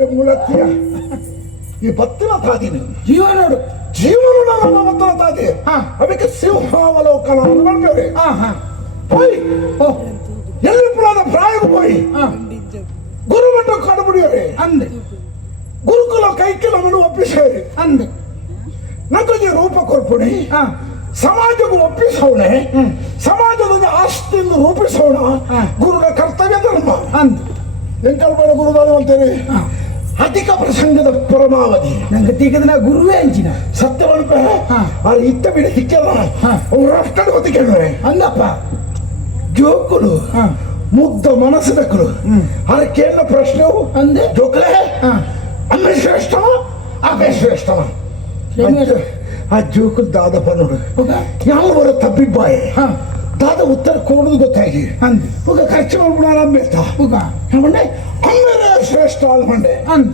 ಎಡೆ ಮುಳತ್ತೀಯ ಈ ಬತ್ತಿನ ತಾದೀನಿ ಜೀವ ನೋಡು. ಜೀವನ ನಮ್ಮ ಬತ್ತಿನ ತಾದಿ ಅದಕ್ಕೆ ಸಿಂಹಾವಲೋಕನ ಮಾಡ್ತೇವೆ. ಹೋಯ್. ಎಲ್ಲಿ ಪುರಾದ ಪ್ರಾಯಕ್ಕೆ ಹೋಯ್. ಅಂದೆ. ಗುರುಕುಲ ಕೈಕಿಲ ಮನು ಒಪ್ಪಿಸೇವೆ ಅಂದೆ. ನಗಜ ರೂಪ ಕೊರ್ಪುಣಿ. ಸಮಾಜಕ್ಕೂ ಒಪ್ಪಿಸೋಣ. ಸಮಾಜದ ಆಸ್ತಿಯಿಂದ ರೂಪಿಸೋಣ. ಗುರುಗಳ ಕರ್ತವ್ಯ ಧರ್ಮ. ಅಂತ ಎಂಕಲ್ಬಾಳ ಗುರುದಾಳು ಅಂತೇಳಿ ಅಧಿಕ ಪ್ರಸಂಗದ ಪರಮಾವಧಿ. ನಂಗೆ ತೆಗೆದ ಗುರುವೇ ಅಂಚಿನ. ಸತ್ಯವಲ್ಪ ಹ. ಆ ಇತ್ತ ಬಿಡ ಸಿಕ್ಕಲ್ಲ. ಅವ್ರು ಅಷ್ಟನ್ನು ಗೊತ್ತಿದ್ದೇನೆ ಅಂದಪ್ಪ ಜೋಕುಲು ಹಾ. ಮುಗ್ಧ ಮನಸ್ಸಿನಕರು ಹ್ಮ್. ಅದಕ್ಕೆ ಕೇಳಿದ ಪ್ರಶ್ನೆ ಅಂದೆ? ಜೋಕಲೇ? ಹಾ. ಅಮ್ಮ ಶ್ರೇಷ್ಠ? ಶ್ರೇಷ್ಠವ ಶ್ರೇಷ್ಠ. ಆ ಜೋಕುಲ್ ದಾದಪ್ಪ ನೋಡು. ಯಾವ ಬರ ತಬ್ಬಿಬ್ಬಾಯೆ? ಹಾ. ದಾದ ಉತ್ತರ ಕೊಡೋದು ಗೊತ್ತಾಗಿ. ಅನ್ ಹೋಗ ಖರ್ಚು ಮಾಡ್ಬಿಡೋಣ ಅಂಬೇತ ಹೋಗ ಅವನ್ನೇ ಅಮ್ಮೇಲೆ ಶ್ರೇಷ್ಠ ಹಾಲ್ ಪಂಡೆ ಅನ್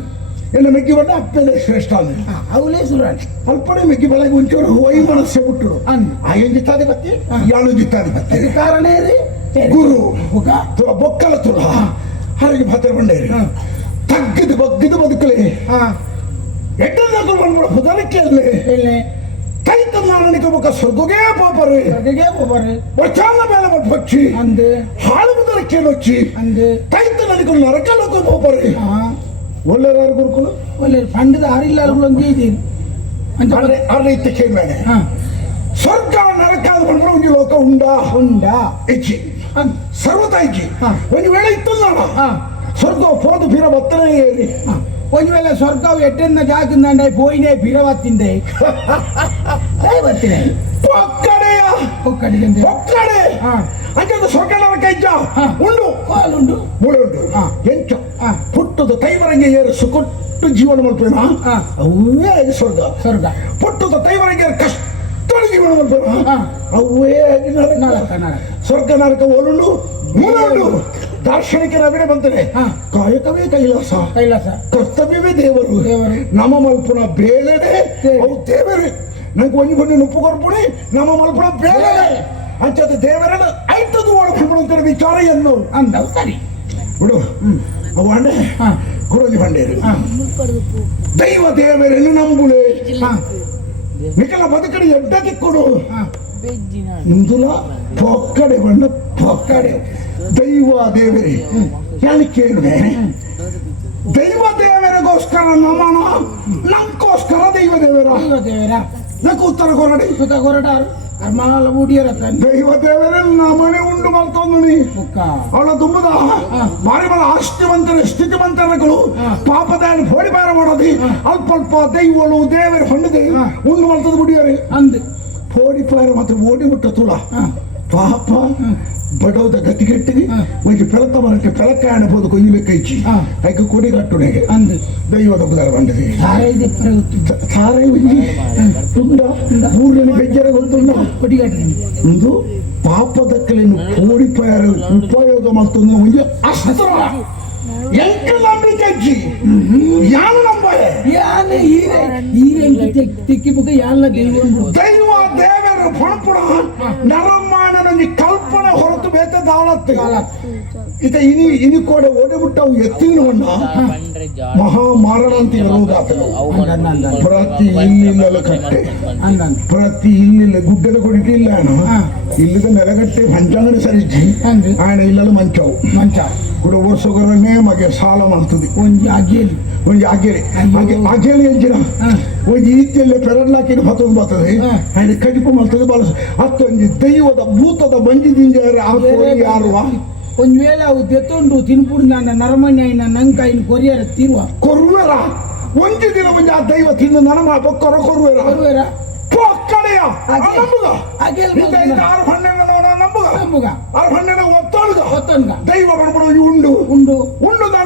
ಎಲ್ಲ ಮೆಗ್ಗಿ ಬಂಡ ಅಪ್ಪೇಲೆ ಶ್ರೇಷ್ಠ ಅಲ್ಲ ಅವಲೇ ಸುರಾಣಿ. ಅಲ್ಪಡೆ ಮೆಗ್ಗಿ ಬಲಗೆ ಮುಂಚೂರು ವೈ ಮನಸ್ಸೆ ಬಿಟ್ಟರು ಅಂದ್ ಜಿತ್ತಾದೆ ಬತ್ತಿ ಕಾರಣ ರೀ? ಗುರು. ಹೋಗ ತುಳ ಬೊಕ್ಕಲ ತುಳ ಹಾಗೆ ಭಾತ್ರ ಬಂಡೆ ಹಾ. ತಗ್ಗಿದು ಬಗ್ಗಿದು ಬದುಕಲಿ. ಹಾ. ಎಡ್ಡನ್ನಾದ್ರು ಬಂದ್ಬಿಡ ಬುಧನಕ್ಕೆ ಇರಲಿ ಎಲ್ಲಿ ಕೈತ ನಾಣಿಕ ಮುಖ ಸ್ವರ್ಗಗೆ ಪಾಪರಿ ಅದಕ್ಕೆ ಒಬ್ಬರೇ ವಚಾಲ ಮೇಲೆ ಒಂದು ಪಕ್ಷಿ ಅಂದೆ ಹಾಳು ಬುಧನಕ್ಕೆ ನೊಚ್ಚಿ ಅಂದೆ ಕೈತ ನಡಿಕೊಂಡು ನರಕಲೋಕ ಪಾಪರಿ ಹಾ ಒಳ್ಳೆಯವರು ಗುರುಕುಲು ಒಳ್ಳೆ ಪಂಡದ ಆರಿಲ್ಲ ಒಂದು ಇದ್ದೀರಿ ಅಂತ ಅರೆ ಅರೆ ಇತ್ತ ಕೇಳ್ಬೇನೆ ಹಾ ಸ್ವರ್ಗ ನರಕ ಅದು ಬಂದ್ರೆ ಒಂದು ಲೋಕ ಉಂಡಾ ಉಂಡ ಇಚ್ಚಿ ಅಂದ್ ಸರ್ವತ ಇಚ್ಚಿ ಹಾ. ಒಂದು ವೇಳೆ ಇತ್ತಲ್ಲ ಹಾ ಸ್ವರ್ಗ ಹೋದು ಫಿರ ಬತ್ತನೇ ಏರಿ ಹಾ. ಒಂದು ವೇಳೆ ಸ್ವರ್ಗವು ಎಟ್ಟೆನ್ನ ಜಾಕಿಂದಂಡೆ ಪೋಯಿನೇ ಬಿರವತ್ತಿಂದೆ ಬರ್ತೀನಿ ಪೊಕ್ಕಡೆಯ ಒಕ್ಕಡಿಗೆ ಪೊಕ್ಕಡೆ ಹಾ. ಸ್ವರ್ಗನವ ಹಾ. ಉಂಡು ಕಾಲುಂಡು ಮೂಳೆ ಉಂಟು ಹಾ. ಎಂಚ ಹಾ. ಪುಟ್ಟದ ತೈವರಂಗೆ ಏರಿಸು ಕೊಟ್ಟು ಜೀವನ ಹಾ. ಅವೇ ಸ್ವರ್ಗ ಸ್ವರ್ಗ ಪುಟ್ಟದ ತೈವರಂಗೆ ಕಷ್ಟ ಜೀವನ ಹಾ. ಅವೇ ನರಕ ಸ್ವರ್ಗ ನರಕ ಒಲುಂಡು ಮೂರುಂಡು ದಾರ್ಶನಿಕರ ಅಭಿನಯ ಬಂದರೆ ಹಾ. ಕಾಯಕವೇ ಕೈಲಾಸ. ಕೈಲಾಸ. ಕರ್ತವ್ಯವೇ ದೇವರು. ನಮ್ಮ ಮಲ್ಪುನ ಬೇಲೆಡೆ. ಅವು ದೇವರೇ. ನಂಗೆ ಒಂದು ಬಂದು ನುಪ್ಪು ಕೊರ್ಪುಣಿ ನಮ್ಮ ಮಲ್ಪುನ ಬೇಲೆಡೆ ಅಂಚದ ದೇವರನ್ನ ಒಳಕೊಂಡು ಓಡಿಸ್ಬಿಡುವಂತ ವಿಚಾರ ಎನ್ನು ಅಂದವು ಸರಿ. ಬಿಡು. ಅವು ಹಾ. ಗುರುಜಿ ಬಂಡೇರು ದೈವ ದೇವರನ್ನು ನಂಬುಳೆ ಹಾ. ನಿಖಲ ಬದುಕಡಿ ಎಡ್ಡಕ್ಕೆ ಕೊಡು. ಹಾ. ಇಂದುಲ ಪೊಕ್ಕಡೆ ಬಣ್ಣ ಪೊಕ್ಕಡೆ. ದೈವ ದೇವರೇ ಹೇಳಿ ಕೇಳುವೆ ದೈವ ದೇವರಿಗೋಸ್ಕರ ನಮನ ನಂಗೋಸ್ಕರ ದೈವ ದೇವರ. ದೈವ ದೇವರ. ನಂಗೆ ಉತ್ತರ ಕೊರಡಿ? ಸುತ ಕೊರಟಾರು ಕರ್ಮಾಲ ಬೂಡಿಯರ ದೈವ ದೇವರ ನಮನೆ ಉಂಡು ಮಾಡ್ತಂದು ನೀ. ಅವಳ ತುಂಬದ ಬಾರಿ ಬಲ ಆಸ್ತಿವಂತರ ಸ್ಥಿತಿವಂತರಗಳು ಹಾ. ಪಾಪದಾನ ಫೋಡಿಪಾರ ಮಾಡೋದಿ. ಅಲ್ಪ ಅಲ್ಪ ದೈವಗಳು ದೇವರ ಹೊಂಡದೆ. ಉಂಡು ಮಾಡ್ತದ ಬಿಡಿಯರೆ ಅಂದೆ. ಫೋಡಿಪಾರ ಮಾತ್ರ ಓಡಿ ಬಿಟ್ಟ ತುಳ ಪಾಪ ಬಡವದ ಗತಿ ಕೆಟ್ಟಿಗೆ ಒಂದು ಬೆಳತ ಮರಕ್ಕೆ ಪೆಳಕ ಅಣಬಹುದು ಕೊಯ್ಯಲೆ ಕೈಚಿ. ಐಕ ಕೊಡಿ ಕಟ್ಟುಣೆ ಅಂದೆ. ದೈವದ ಬುಧರ ಬಂಡದೆ ಸಾರೈ ಉಂಜಿ ತುಂಡ. ಮೂರನೇ ಬೆಜ್ಜರ ಗೊತ್ತುಂಡ ಕೊಡಿ ಒಂದು ಪಾಪದಕ್ಕಲೇನು ಕೋಡಿಪಾಯರ ಉಪಯೋಗ ಮಾಡ್ತಂದು ಒಂಜಿ ಅಸ್ತ್ರ. ಎಂಟು ನಂಬಿಕೆ ಅಜ್ಜಿ ಯಾನು ನಂಬರೆ ಯಾನ ಹೀರೆ? ಹೀರೆ ತಿಕ್ಕಿ ಬುಕ್ಕ ಯಾಲ್ಲ ದೈವ ದೈವ ದೇವರ ಪಣಪುಣ ನರಮಾನನ ಕಲ್ಪನೆ ಹೊರತು ಬೇತೆ ದಾಳತ್ತು ಇತ ಇನಿ ಇನಿ ಕೋಡೆ ಓಡಿಬಿಟ್ಟವು ಎತ್ತಿನ ಹೊಣ್ಣ. ಮಹಾ ಮಾರಣ ಅಂತ ರೋಗ ಆತನು ಪ್ರತಿ ಇಲ್ಲಿಂದಲೂ ಕಟ್ಟೆ. ಪ್ರತಿ ಇಲ್ಲಿಲ್ಲ ಗುಡ್ಡದ ಕೊಡಿಟಿ ಇಲ್ಲ. ಇಲ್ಲದ ನೆಲಗಟ್ಟೆ ಪಂಚಾಂಗನ ಸರಿಜಿ ಹಂಗೆ. ಇಲ್ಲಲು ಮಂಚವು. ಮಂಚ. ಕೂಡ ವರ್ಷಗೊರನೆ ಮಗೆ ಸಾಲ ಮಾಡ್ತದೆ. ಒಂಜಿ ಅಗೇಲಿ ಒಂದು ಅಗೇಲಿ ಎಂಜಿನ ಹಾ. ಒಂದು ಈತಿಯಲ್ಲಿ ಪೆರಡ್ಲಾಕಿನ ಹತ್ತೊಂದು ಬರ್ತದೆ. ಹಾ. ಆಯ್ತು ಕಡಿಪು ಮಾಡ್ತದೆ ಬಳಸ ಹತ್ತೊಂದು ದೈವದ ಭೂತದ ಬಂಜಿದಿಂದ ಯಾರುವ ಒಂದು ವೇಳೆ ಅವು ತೆತ್ತೊಂಡು ತಿನ್ಪುಡು ನನ್ನ ನರಮಣ್ಯನ ನಂಕಾಯಿನ ಕೊರಿಯರ ತಿರುವ. ಕೊರುವೆರ? ಒಂದು ದಿನ ಮುಂದೆ ಆ ದೈವ ತಿಂದು ನನ್ನ ಬೊಕ್ಕರ ಕೊರುವೆರ? ಕೊರುವೆರ? ಪೊಕ್ಕಡೆಯ. ನಂಬುಗ? ಆರು ಹಣ್ಣೆನ ನಂಬುಗ? ನಂಬುಗ. ಆರು ಹಣ್ಣೆಲ್ಲ ಒತ್ತೊಳ್ಗ ಹೊತ್ತನ್ಗ ದೈವ ಮಾಡ್ಬಿಡೋ ಈ ಉಂಡು. ಉಂಡು. ಉಂಡು ಬರ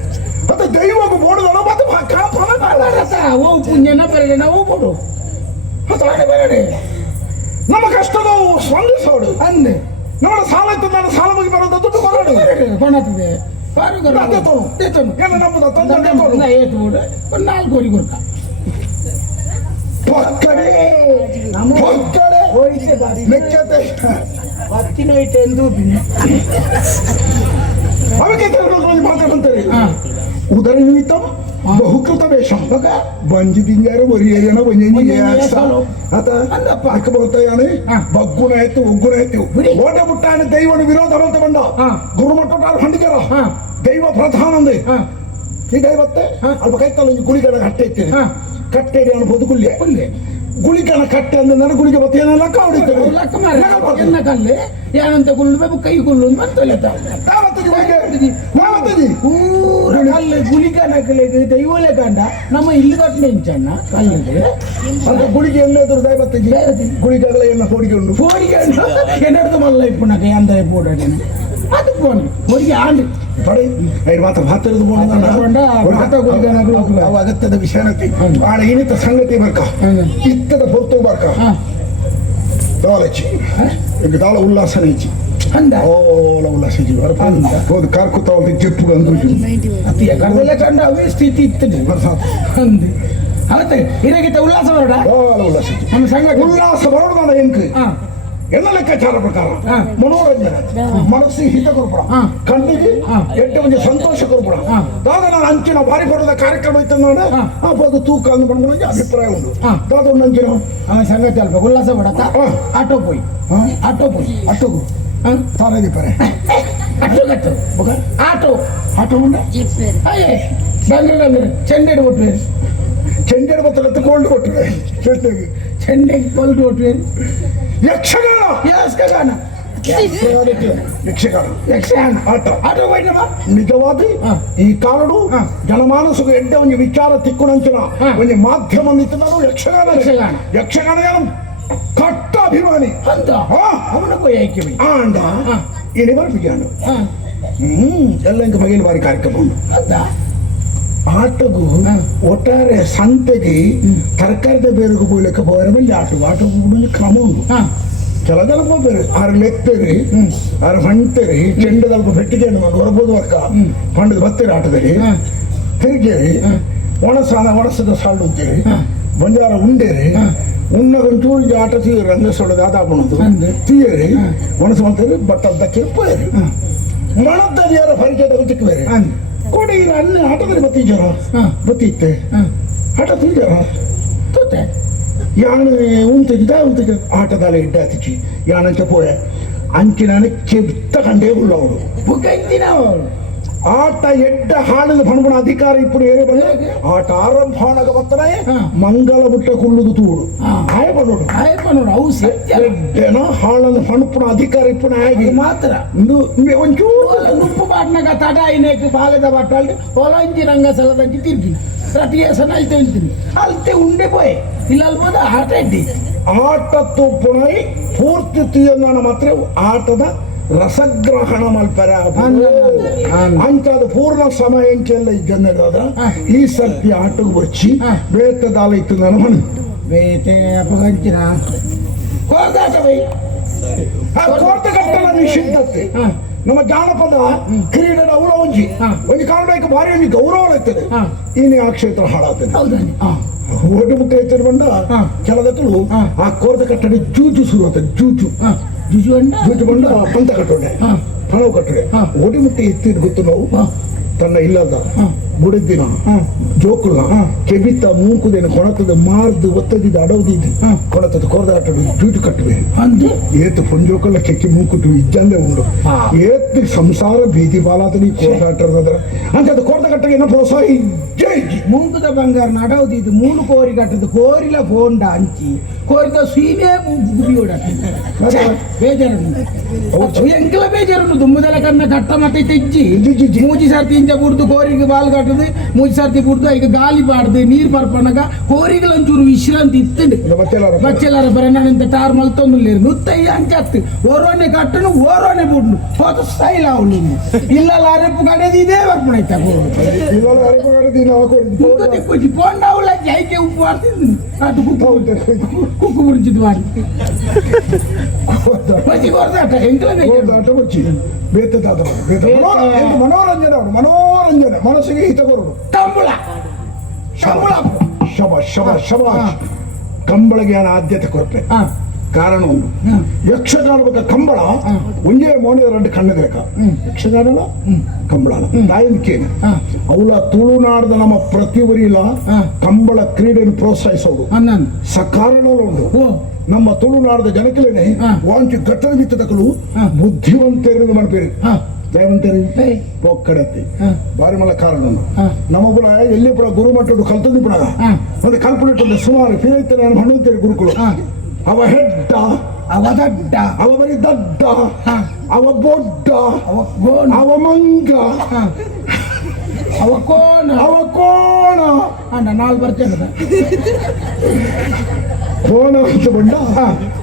ಮತ್ತೆ ದೈವಕ್ಕೆ ಬೋಡುದಲ್ಲ ಮತ್ತೆ ಕಾಪನ ಓ ಪುಣ್ಯನ ಬರಡೆ ಓ ಬೋಡು ಬರಡೆ ಬರಡೆ ನಮ್ಮ ಕಷ್ಟದವು ಸ್ಪಂದಿಸೋಡು ಅಂದೆ. ನೋಡ ಸಾಲ ಇತ್ತು ನಾನು ಸಾಲ ಮುಗಿ ಬರೋದು ದುಡ್ಡು ಕೊಡೋಡು ಕೊಣತದೆ ಪಾರು ಅದೇ ತೊಳು. ಏನು ನಮ್ಮದು ತಂದೆ ತೊಳು. ಏತು ಬಿಡು ಒಂದು ನಾಲ್ಕು ಕೋರಿ ಕೊಡ್ಕ ಪಕ್ಕಡೆ. ಪಕ್ಕಡೆ. ಲೆಕ್ಕತೆ ಹತ್ತಿನ ಹೋಯ್ತೆ ಎಂದು ಅವಕ್ಕೆ ಮಾತಾಡಂತಾರೆ ಹಾ ಉದರ ನಿಮಿತ್ತಂ ಬಹುಕೃತ ವೇಷಂ ಬಗ ಬಂಜಿ ತಿಂಗಾರ ಒರಿಯನ ಒಂಜಿ ಒಂಜಿ ಏಸಾಲು. ಆತ ಅಕ್ಕ ಬೋತಾಯಾನೆ ಹಾ. ಬಗ್ಗುನ ಎತ್ತು ಉಗ್ಗುನ ಎತ್ತು ಬಿಡಿ. ಓಟೆ ಮುಟ್ಟಾನೆ ದೈವನ ವಿರೋಧ ಬಂತ ಬಂದ ಹಾ. ಗುರುಮಟ್ಟ ಹಂಡಿಕರ ಹಾ ದೈವ ಪ್ರಧಾನಂದೆ ಹಾ ಈಗ ಇವತ್ತೆ ಹಾ. ಅಲ್ಪ ಕೈತಲ್ಲ ಗುಳಿಗನ ಕಟ್ಟೆ ಇರ್ತೇನೆ ಹಾ. ಕಟ್ಟೆಡಿ ಗುಳಿಗನ ಕಟ್ಟೆ ಅಂದ್ರೆ ನನ್ನ ಗುಳಿಗೆ ಬತ್ತೆ ಏನೆಲ್ಲ ಕಾವಡಿರ್ತೇನೆ ಲಕ್ಕ ಮಾರ ಎನ್ನ ಕಲ್ಲೆ? ಯಾರಂತ ಗುಳ್ಳು ಕೈ ಗುಳ್ಳು ನಾವತ್ತದಿ ಪೂರ ಕಲ್ಲು ಗುಳಿಗ ನಕಲೆಗೆ ದೈವಲೆ ಕಂಡ ನಮ್ಮ ಇಲ್ಲಿ ಕಟ್ಟಲೆ ಇಂಚಣ್ಣ ಕಲ್ಲಿಗೆ ಅಂದ್ರೆ ಗುಳಿಗೆ ಎಲ್ಲೆದ್ರು ದೈವತ್ತಿಗೆ ಗುಳಿಗೆಗಳ ಎನ್ನ ಕೋಡಿಗೆ ಉಂಟು ಕೋಡಿಗೆ ಎನ್ನಡ್ದು ಮಲ್ಲ ಇಪ್ಪುನಕ ಅಂದ ಪೋಡನೆ ಅದು ಪೋಣಿ ಕೋಡಿಗೆ ಆಂಡು ಪಡೆ ಐದು ಮಾತ್ರ ಮಾತಾಡೋದು ಮಾತಾಡ್ಕೊಂಡ ಮಾತಾ ಗುಳಿಗನಗಳು ಅವು ಅಗತ್ಯದ ವಿಷಯನತಿ ಹ್ಮ್. ಆಡ ಇನ್ನಿತ ಸಂಗತಿ ಬರ್ಕ ಹ್ಮ್. ಇತ್ತದ ಪೊರ್ತು ಬರ್ಕ ಹಾ ದಾಳಚಿ ಈಗ ದಾಳ ಉಲ್ಲಾಸನ ಇಚ್ಚಿ ಅಂದ ಓಲ ಉಲ್ಲಾಸ ಇಚ್ಚಿ ಹೋದ್ ಕಾರ್ಕುತ್ತ ಹೋಗಿ ಜಪ್ಪು ಅಂದು ಅತಿಯ ಕಡದಲೆ ಕಂಡ ಅವೇ ಸ್ಥಿತಿ ಇತ್ತು ಬರ್ಸಾತ್ ಅಂದೆ ಅವತ್ತೆ ಇರಗಿತ್ತ ಉಲ್ಲಾಸ ಬರೋಡ ಓಲ ಉಲ್ಲಾಸ ಇಚ್ಚಿ ನಮ್ಮ ಸಂಘ ಉಲ್ಲಾಸ ಬರೋದು ನನ್ನ ಎಂಕ್ ಹಾ ಎಲ್ಲ ಲೆಕ್ಕಾಚಾರ ಪ್ರಕಾರ. ಮನೋರಂಜನೆ ಮನಸ್ಸಿಗೆ ಹಿತ ಕೊಡ್ಬೇಡ. ಹಾ. ಕಣ್ಣಿಗೆ ಎಟ್ಟು ಮಂದಿ ಸಂತೋಷ ಕೊಡ್ಬೇಡ. ದಾದ ನಾನು ಅಂಚಿನ ಬಾರಿ ಬರೋದ ಕಾರ್ಯಕ್ರಮ ಇತ್ತು ನಾನು ಹಾ. ಅಬೋದು ತೂಕ ಅಂದ್ ಬಂದ್ಬಿಡ ಅಭಿಪ್ರಾಯ ಉಂಟು. ದಾದ ಒಂದು ಅಂಚಿನ. ಸಂಗತಿ ಅಲ್ಪ. ಉಲ್ಲಾಸ ಬಿಡತ್ತ. ಆಟೋ ಪೋಯ್? ಆಟೋ ಪೋಯ್. ಆಟೋ. ಹಾ? ಆಟೋ ಕಟ್ಟು. ಆಟೋ. ಆಟ ಉಂಡ ಬೆಂಗಳೂರಲ್ಲಿ ಚೆಂಡೆಡು ಕೊಟ್ವಿ ಚೆಂಡೆಡ್ ಬತ್ತಲತ್ತು ಗೋಲ್ಡ್ ಕೊಟ್ಟರೆ ಚೆಂಡೆಗೆ ಚೆಂಡೆಗೆ ಕೊಲ್ದು ಕೊಟ್ವಿ ಯಕ್ಷಗಾನ ಯಕ್ಷಗಾನ ಯಕ್ಷಗಾನ ಯಕ್ಷಗಾನ ಆಟ ಆಟೋ ಹೋಯ್ನಮ್ಮ ನಿಜವಾಗಿ ಹಾ. ಈ ಕಾಲಡು ಹಾ. ಜನಮಾನಸకు ಎಡ್ಡೆ ಒಂದು ವಿಚಾರ ತಿಕ್ಕುನಂಚಿನ ಹಾ. ಒಂದು ಮಾಧ್ಯಮ ನಿಂತು ನಾನು ಯಕ್ಷಗಾನ ಯಕ್ಷಗಾನ. ಯಕ್ಷಗಾನ ಜನ ಕಟ್ಟ ಅಭಿಮಾನಿ ಅಂತ ಹಾ. ಅವನ ಕೊಯ್ ಆಯ್ಕೆ ಬೈ ಆಂಡ ಹಾ. ಇನಿ ಬರ್ಬಿಜಾನು ಹಾ ಹ್ಮ್ ಎಲ್ಲ ಇಂಕ ಬಗೆಯಲ್ಲಿ ಬಾರಿ ಕಾರ್ಯಕ್ರಮ ಉಂಟು ಅಂತ ಆಟಗೂ ಹಾ. ಒಟ್ಟಾರೆ ಸಂತೆಗೆ ತರಕಾರಿದ ಬೇರೆಗೂ ಬೀಳಕ್ಕೆ ಹೋದ್ರೆ ಮೇಲೆ ಆಟಗೂ ಆಟಗೂ ಬಿಡಲು ಕ್ರಮ ಉಂಟು ಹಾ ಕೆಲ ಜನ ಹೋಗ್ಬೇರು ಆರು ಲೆತ್ತರಿ ಹ್ಮ್. ಆರು ಹೊಂಟರಿ ಚೆಂಡದಲ್ಪ ಬೆಟ್ಟಿಗೆ ಹೊರಬೋದು ವರ್ಕ ಹ್ಮ್. ಪಂಡದ ಬತ್ತರಿ ಆಟದಲ್ಲಿ ಹಾ ತಿರುಗೇರಿ ಹ್ಮ್. ಒಣಸಾನ ಒಣಸದ ಸಾಲ್ಡು ಅಂತೀರಿ ಹಾ. ಬಂಜಾರ ಉಂಡೇರಿ ಹಾ. ಉಣ್ಣಗೊಂಚೂರು ಈ ಆಟ ತೀರಿ ರಂಗ ಸೊಳದ ಆದಾಪಣದು ಅಂದೆ. ತೀಯರಿ ಒಣಸ ಮಾಡ್ತೀರಿ ಬಟ್ಟ ಅದ್ದಕ್ಕೆ ಪೋಯರಿ ಹಾ. ಮಣದಲ್ಲಿ ಯಾರ ಪರಿಚಯದಾಗ ಚಿಕ್ಕಬೇರಿ ಕೋಡಗಿರ ಅಲ್ಲಿ ಆಟೋದಲ್ಲಿ ಬತ್ತಿದ್ದಾರ ಬತ್ತಿತ್ತೆ ಆಟ ತುಂಜಾರ ತೂತೆ. ಯಾಣ ಉಂತಿದ್ದ ಉಂತಿದ್ದ ಆಟೋದಲ್ಲಿ ಇಡ್ಡಾತಿಚಿ ಯಾಣಂಚ ಪೋಯ. ಅಂಚಿನ ಚೆಪ್ತ ಕಂಡೇ ಉಳ್ಳ ಅವಳು. ಬುಕ್ಕಂಚಿನ ಅವಳು? ಆಟ ಎಡ್ಡ ಹಾಡಿದ ಪಣಪಣ ಅಧಿಕಾರ ಇಪ್ಪುಡು ಏರಿ ಬಂದ. ಆಟ ಆರಂಭಾಣಗ ಬತ್ತನೆ ಮಂಗಳ ಬಿಟ್ಟ ಕುಳ್ಳುದು ತೂಡು. ಆಯ ಪಣೋಡು ಆಯ ಪಣೋಡು ಅವು ಸತ್ಯ. ಎಡ್ಡೆನ ಹಾಳನ್ನು ಪಣಪಣ ಅಧಿಕಾರ ಇಪ್ಪಣ ಆಗಿ ಮಾತ್ರ. ಒಂದು ಒಂಚೂರು ಉಪ್ಪು ಬಾಟ್ನಾಗ ತಟ ಐನೇಕ್ ಬಾಲದ ಬಟ್ಟಲ್ಲಿ ಹೊಲಂಜಿ ರಂಗ ಸಲದಂಜಿ ತಿರ್ಗಿನ ಪ್ರತಿ ಹೆಸನ ಅಲ್ತೆ ಇಳ್ತೀನಿ ಅಲ್ತೆ ಉಂಡೆ ಪೋಯ್ ಇಲ್ಲ ಅಲ್ಬೋದ ಆಟ ಇದ್ದಿ ಆಟ ತುಪ್ಪುಣೈ ಪೂರ್ತಿ ತೀಯನ್ನ ಮಾತ್ರ ಆಟದ ರಸಗ್ರಹಣ ಮಲ್ಪರ ಅಂಚದ ಪೂರ್ಣ ಸಮಯ ಎಂಚೆಲ್ಲ ಇದ್ದನ್ನದಾದ್ರ ಹಾ. ಈ ಸರ್ತಿ ಆಟಕ್ಕೆ ಬರ್ಚಿ ಹಾ. ಬೇತದಾಲ ಇತ್ತು ನನ್ನ ಮನೆ ಬೇತೆ ಅಪಗಂಚಿನ ಹೋದಾಟ ಬೈ ಆ ಕೋರ್ತ ಕಟ್ಟಡ ನಿಷಿದ್ಧತೆ ಹಾ ನಮ್ಮ ಜಾನಪದ ಕ್ರೀಡೆ ಹಾ. ಒಂದು ಕಾರಣಕ್ಕೆ ಭಾರಿ ಒಂದು ಗೌರವ ಆಗ್ತದೆ. ಇನ್ನು ಆ ಕ್ಷೇತ್ರ ಹಾಳಾಗ್ತದೆ. ಓಟು ಮುಟ್ಟ ಎತ್ತಿರ ಬಂದ? ಹಾ. ಆ ಕೋರ್ತ ಕಟ್ಟಡ ಜೂಜು ಶುರು ಆಗ್ತದೆ ಜೂಜು ಜೂಜು ಜುಜು ಬಂದ ಪಂತ ಕಟ್ಟೋಡೆ. ಹಾ. ಪಣವು ಕಟ್ಟಡೆ. ಓಟಿ ಮುಟ್ಟಿ ಎತ್ತಿದ್ ಗೊತ್ತು ನಾವು. ತನ್ನ ಇಲ್ಲದ ಹಾ. ಬುಡದಿನ ಹಾ. ಜೋಕುಲ ಹಾ. ಕೆಬಿತ್ತ ಮೂಕುದೇನು ಕೊಣತದ ಮಾರ್ದು ಒತ್ತದಿದ್ದು ಅಡವದಿದ್ದು ಹಾ. ಕೊಣತದ ಕೋರ್ದ ಕಟ್ಟಡ ಜೂಜು ಕಟ್ಟುವೆ ಅಂದೆ ಏತು ಪುಂಜೋಕಲ್ಲ ಕೆಕ್ಕಿ ಮೂಕುಟ್ಟು ಇಜ್ಜಂದೆ ಉಂಡು ಹಾ. ಏತ್ ಸಂಸಾರ ಬೀದಿ ಬಾಲಾತನಿ ಕೋರ್ದಾಟದ ಅಂತ ಅದು ಕೋರ್ದ ಕಟ್ಟಗೆ ಏನೋ ಪ್ರೋತ್ಸಾಹ ಇಜ್ಜೆ ಇಜ್ಜಿ ಮುಂಗುದ ಬಂಗಾರ ನಡವದಿದ್ದು ಮೂಲು ಕೋರಿ ಕಟ್ಟದು ಕೋರಿಲ ಬೋಂಡ ಅಂಚಿ ಕೋರಿದ ಸೀಮೆ ಗುಬಿಯೋಡ ಬೇಜಾರು ಎಂಕಲ ಬೇಜಾರು ದುಮ್ಮದಲ ಕನ್ನ ಕಟ್ಟ ಮತ್ತೆ ತೆಜ್ಜಿ ಇಜ್ಜಿ, ಇಜ್ಜಿ. ಮೂಜಿ ಸರ್ತಿ ಇಂಜ ಇಂಚ ಬುಡ್ದು ಕೋರಿಗೆ ಬಾಲ್ ಕಟ್ಟದು ಮೂಜಿ ಸರ್ತಿ ಬುಡ್ದು ಈಗ ಗಾಳಿ ಬಾಡ್ದು ನೀರ್ ಬರ್ಪಣಗ ಕೋರಿಗಳೊಂಚೂರು ವಿಶ್ರಾಂತಿ ಇತ್ತಂಡು. ಬಚ್ಚಲಾರ ಬಚ್ಚೆಲಾರ ಬಚ್ಚೆಲಾರ ಬರ? ನಾನೆಂತ ಟಾರ್ ಮಲ್ತೊಂದು ನುತ್ತಯ್ಯ ಅಂಚತ್ತು ಓರೋನೆ ಕಟ್ಟನು ಓರೋನೆ ಬುಡ್ನು. ಹೋದ ಸ್ಟೈಲ್ ಅವಳು ಇಲ್ಲ ಲಾರೆಪ್ಪು ಕಡೆದು ಇದೇ ಬರ್ಪಣ ಆಯ್ತಾ ಪೋಂಡ ಅವಳ ಜೈಕೆ ಉಪ್ಪು ಮಾಡ್ತಿದ್ದು ಅದು ಕುಕ್ಕು ಮುಡಿಚಿದ್ದು ಮಾಡಿ. ಕೊಚ್ಚಿ ಕೊಡ್ದಾಟ ಹೆಂಗ್ಲ ದಾಟ ಮುಚ್ಚಿ ಬೇತದಾದ ಬೇತ ಮನೋ- ಎಂದು ಮನೋರಂಜನೆ ಮನೋರಂಜನೆ. ಮನಸ್ಸಿಗೆ ಹಿತ ಕೊರಡು ಕಂಬಳ ಕಂಬಳ ಶಬ ಶಬ ಶಬ ಕಂಬಳಿಗೆ ಆದ್ಯತೆ ಕೊರಪೆ ಕಾರಣ ಒಂದು. ಯಕ್ಷಗಾನ ಬಗ್ಗೆ ಕಂಬಳ ಒಂದೇ ಮೋನಿದ రెండు ಕಣ್ಣದೇಕ ಯಕ್ಷಗಾನಲ್ಲ ಕಂಬಳ. ಕೇಳಿ ಅವಳ ತುಳುನಾಡದ ನಮ್ಮ ಪ್ರತಿವರಿಲ. ಕಂಬಳ ಕ್ರೀಡೆಯನ್ನು ಪ್ರೋತ್ಸಾಹಿಸೋದು. ಸಕಾರಣ ಉಂಟು ನಮ್ಮ ತುಳುನಾಡದ ಜನಕಲೇನೆ ಹಾ. ವಾಂಚಿ ಗಟ್ಟದ ಬಿತ್ತದಕಲು ಹಾ. ಬುದ್ಧಿವಂತರು ಹೇ ಪೊಕ್ಕಡತ್ತಿ ಹಾ. ಬಾರಿ ಮಲ ಕಾರಣ ಹಾ. ನಮ್ಮ ಪುರ ಎಲ್ಲಿ ಪುರ ಗುರು ಮಟ್ಟಡು ಕಲ್ತಂದು ಪುರ. ಹಾ. ಮತ್ತೆ ಕಲ್ಪನೆ ಸುಮಾರು ಹಣ್ಣುತ್ತೇರಿ ಗುರುಕುಲು. ಹಾ. ಅವ ಹೆಡ್ಡ. ಅವ ದಡ್ಡ. ಅವ ಬರೀ ದಡ್ಡ. ಅವ ಬೊಡ್ಡ ಅವ ಗೋಣ. ಅವ ಮಂಗ. ಹಾ. ಅವ ಕೋಣ. ಅವ ಕೋಣ. ಅಣ್ಣ ನಾಳೆ ಬರ್ತೇನೆ ಅಂತ ಬಂಡ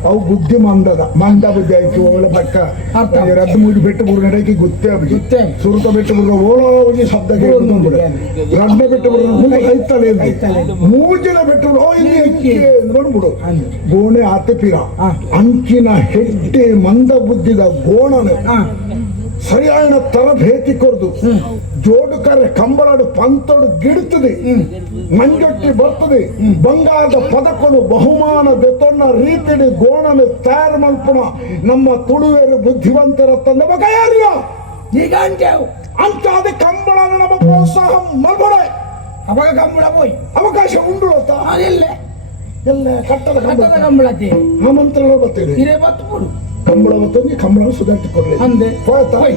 ಅವು ಬುದ್ಧಿ ಮಂದದ. ಮಂದ ಬುದ್ಧಿ ಆಯ್ತು ಓಳ ಪಕ್ಕ. ಅರ್ಥ. ರದ್ದು ಮೂಡಿ ಬೆಟ್ಟು ಬುರು ನಡೆಯಕ್ಕೆ ಗೊತ್ತೇ ಆಗಿ ಸುರುತ ಬೆಟ್ಟು ಬುರು ಓಳ ಒಂಜಿ ಶಬ್ದ ಕೇಳಿದ್ರೆ ರಡ್ಡ ಬೆಟ್ಟು ಬುರು ಕೈತಲೆ. ಮೂಜಿನ ಬೆಟ್ಟು ಓ ಇಲ್ಲಿ ಬಂದ್ಬಿಡು. ಗೋಣೆ ಆತೆಪಿರ ಹಾ. ಅಂಚಿನ ಹೆಟ್ಟೆ ಮಂದ ಬುದ್ಧಿದ ಗೋಣನೆ. ಹಾ. ತರ ತರಬೇತಿ ಕೊರದು ಜೋಡು ಕರೆ ಕಂಬಳಡು ಪಂತೋಡು ಗಿಡುತ್ತದೆ ಮಂಜಟ್ಟಿ ಬರ್ತದೆ. ಬಂಗಾರದ ಪದಕನು ಬಹುಮಾನ ಬೆತ್ತೊಣ್ಣ ರೀತಿಡಿ ಗೋಣನು ತಯಾರು ಮಲ್ಪುಣ. ನಮ್ಮ ತುಳುವೆರು ಬುದ್ಧಿವಂತರ ತಂದ ಬಗೆಯಾರಿಯ ಈಗ ಅಂಟೇವು ಅಂತ ಅದೇ ಕಂಬಳ ನಮ್ಮ ಪ್ರೋತ್ಸಾಹ ಮಲ್ಬಡೆ ಅವಾಗ ಕಂಬಳ ಹೋಯ್. ಅವಕಾಶ ಉಂಡು ಅಂತ? ಅದೆಲ್ಲ ಎಲ್ಲ. ಕಟ್ಟದ ಕಟ್ಟದ ಕಂಬಳ ಕಂಬಳಕ್ಕೆ. ಆ ಮಂತ್ರ ಬರ್ತೇನೆ ಹಿರೇ ಬತ್ತು ಬಿಡು ಕಂಬಳ ಬರ್ತಂಗೆ ಕಂಬಳ ಸುಧಾರಿಸಿ ಕೊಡ್ಲಿ ಅಂದೆ. ಹೋಯ್ತಾ ಹೋಯ್